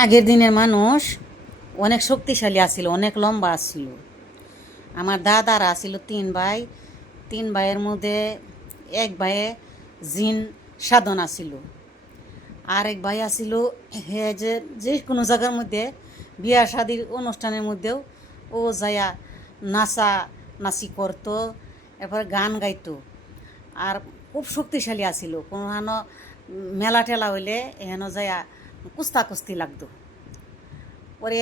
আগের দিনের মানুষ অনেক শক্তিশালী আছিল, অনেক লম্বা আছিল। আমার দাদারা আছিল তিন ভাই, তিন ভাইয়ের মধ্যে এক ভাইয়ে জিন সাধন আছিল। আরেক ভাই আছিল হে যে যে কোনো জায়গার মধ্যে বিয়া শাদির অনুষ্ঠানের মধ্যেও ও যায়া নাচা নাচি করতো, এরপরে গান গাইতো। আর খুব শক্তিশালী আছিল। কোনো মেলা টেলা হইলে এহেন যায়া কুস্তা কুস্তি লাগতো। পরে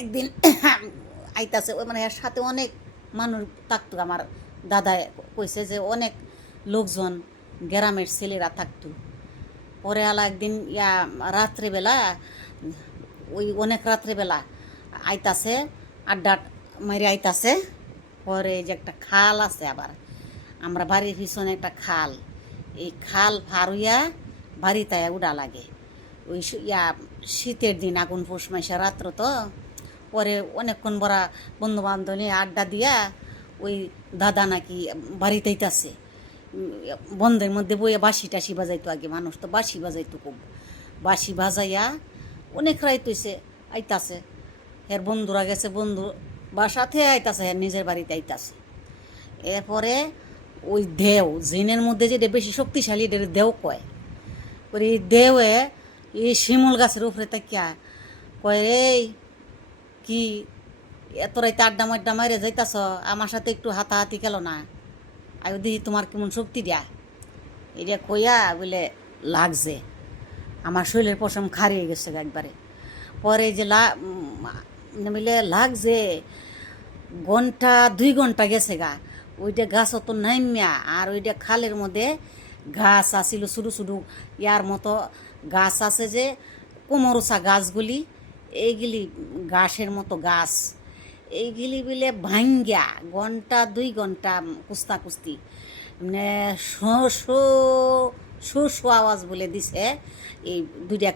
একদিন আইতাছে মানে এর সাথে অনেক মানুষ থাকতো। আমার দাদায় কইছে যে অনেক লোকজন, গ্রামের ছেলেরা থাকতো। পরে আলা একদিন ইয়া রাত্রেবেলা, ওই অনেক রাত্রেবেলা আইতাছে, আড্ডা মারি আইতাছে। পরে যে একটা খাল আছে আবার, আমরা বাড়ির পিছনে একটা খাল। এই খাল ফার হইয়া বাড়িতে উড়া লাগে। ওই ইয়া, শীতের দিন আগুন পৌষ মাসে রাত্র তো। পরে অনেকক্ষণ বড়া বন্ধু বান্ধব নিয়ে আড্ডা দিয়া ওই দাদা নাকি বাড়িতে আইতাছে। বন্ধের মধ্যে বইয়ে বাঁশি টাসি বাজাইতো আগে মানুষ তো, বাঁশি বাজাইতো খুব। বাঁশি বাজাইয়া অনেক রাইত হইছে, আইতাছে। এর বন্ধুরা গেছে, বন্ধু বাসাতে আইতাছে এর নিজের বাড়িতে আইতাছে। এরপরে ওই দেও, জিনের মধ্যে যেটা বেশি শক্তিশালী এটা দেও কয়। ওর এই দেওয়ে এই শিমুল গাছের উপরে তাকিয়া কয় এই কি এত রাইতে আড্ডা মাড্ডা মারে যাইতাছ? আমার সাথে একটু হাতাহাতি গেল না। আয়ো দিদি তোমার কেমন শক্তি দিয়া? এটা কইয়া বলে, লাগছে। আমার শরীরের পশম খারিয়ে গেছে একবারে। পরে যে লা মিলে লাগছে। ঘণ্টা দুই ঘণ্টা গেছে গা। ওইটা গাছ অত নাইমিয়া, আর ওইটা খালের মধ্যে গাছ আসিল শুধু শুধু ইয়ার মতো গাছ আছে যে কোমরসা গাছগুলি, এইগুলি গাছের মতো গাছ। এইগুলি বলে ভাঙ্গা, ঘণ্টা, দুই ঘণ্টা কুস্তা কুস্তি। মানে শো শো শো আওয়াজ বলে দিছে, এই দুইটা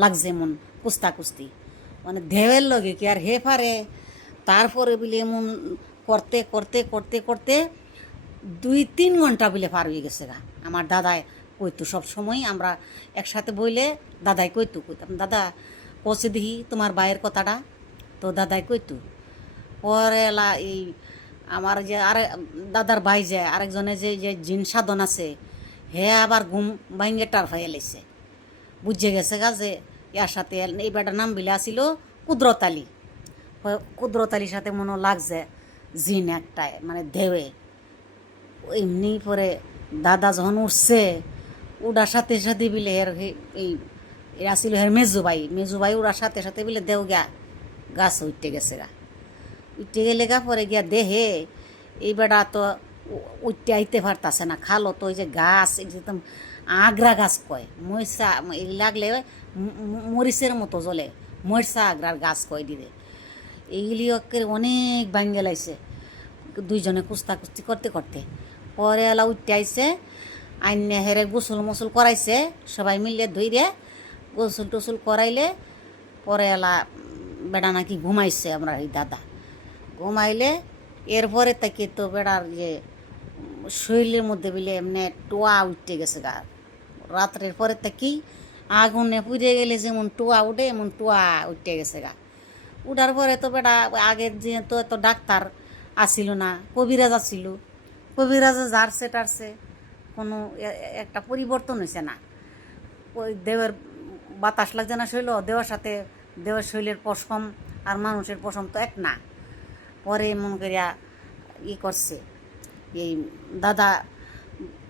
লাগছে মন কুস্তা কুস্তি। মানে দেওয়ের লগে কি আর হে পারে? তারপরে বলে এমন করতে করতে করতে করতে দুই তিন ঘণ্টা বলে পার হয়ে গেছে গা। আমার দাদাই কইতো সব সময়, আমরা একসাথে বইলে দাদাই কইতো কইতাম দাদা কষে দেখি তোমার ভাইয়ের কথাটা। তো দাদাই কইতো, পরে এলা এই আমার যে আরে, দাদার ভাই যে আরেকজনে যে যে জিন সাধন আছে, হে আবার ঘুম ভাঙ্গে টার হয়ে লাইছে বুঝে গেছে গা যে ইয়ার সাথে এই বেটার নাম বিলে আসিল কুদরতালি কুদরতালির সাথে মনে লাগছে জিন একটায় মানে দেওয়ে। এমনি পরে দাদা যখন উঠছে উড়ার সাথে সাথে বিলে এর হে- এই এরা ছিল হের মেজু ভাই মেজু ভাই উড়ার সাথে সাথে বিলে দেও গা, গাছ উঠতে গেছে গা। উঠতে গেলে গা পরে গিয়া দেহে এই তো উঠতে আইতে পারতাছে না। খালো তো ওই যে গাছ একদম আগ্রা গাছ কয়, মরিচা, এই লাগলে মরিচের মতো জ্বলে, মরিচা আগ্রার গাছ কয় দিলে। এইগুলি অনেক ভাঙ্গে লাইছে দুইজনে কুস্তা কুস্তি করতে করতে। পরে এলা উঠতে আইছে আইনে হেরে গোসল মোসল করাইছে সবাই মিলে ধইরে গোসল টোসল করাইলে পরে এলা বেড়া নাকি ঘুমাইছে আমরা এই দাদা। ঘুমাইলে এরপরে তাকে তো বেড়ার যে উম, শরীরের মধ্যে বিলে এমনি টোয়া উঠতে গেছে গা। রাত্রের পরে তাকি আগুনে পুড়ে গেলে যেমন টোয়া উঠে এমন টোয়া উঠতে গেছে গা। উঠার পরে তো বেটা আগের যে তো এত ডাক্তার আসিল না কবিরাজ আসিল। কবিরাজে জারছে টারছে কোনো একটা পরিবর্তন হয়েছে না। ওই দেবের বাতাস লাগছে না শৈল দেওয়ার সাথে দেওয়ার শৈলের পশম আর মানুষের পশম তো এক না। পরে মন করিয়া ই করছে, এই দাদা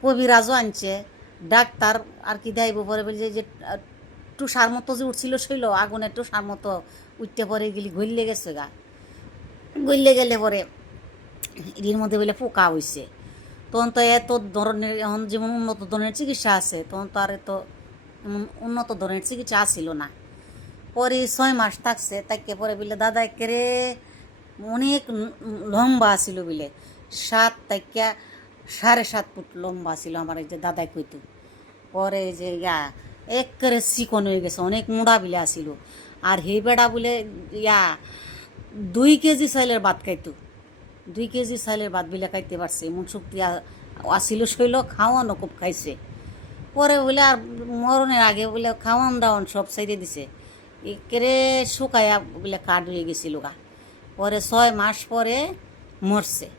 কবিরাজও আনছে, ডাক্তার আর কি দেয়ব পরে বলি যে- টুসার মতো যে উঠছিল শৈল আগুনের টুসার মতো উঠতে পরে গেলি গইলে গেছে গা। গইলে গেলে পরে এর মধ্যে বলে পোকা হইছে। তখন তো এত ধরনের, এখন যেমন উন্নত ধরনের চিকিৎসা আছে, তখন তো আর এত উন্নত ধরনের চিকিৎসা আসিল না। পরে ছয় মাস থাকছে তাকে পরে বলে, দাদা একেরে অনেক লম্বা ছিল বলে। সাত তাকিয়া সাড়ে সাত ফুট লম্বা ছিল আমার এই যে দাদাই কইতো। পরে যে ইয়া, একেবারে চিকন হয়ে গেছে, অনেক মোড়া বিলে আসিল আর হে বেড়া বলে, ইয়া, দুই কেজি চাইলের ভাত খাইতো। দুই কেজি চাইলের ভাত খাইতে পারছে। মন শক্তি আসিল শৈল, খাওয়ানো খুব খাইছে। পরে বলে আর মরণের আগে বলে খাওয়ান দাওয়ান সব সাইডে দিছে। একেরে শুকায়া বলে কাঠ হয়ে গেছিল গা। পরে ছয় মাস পরে মরছে।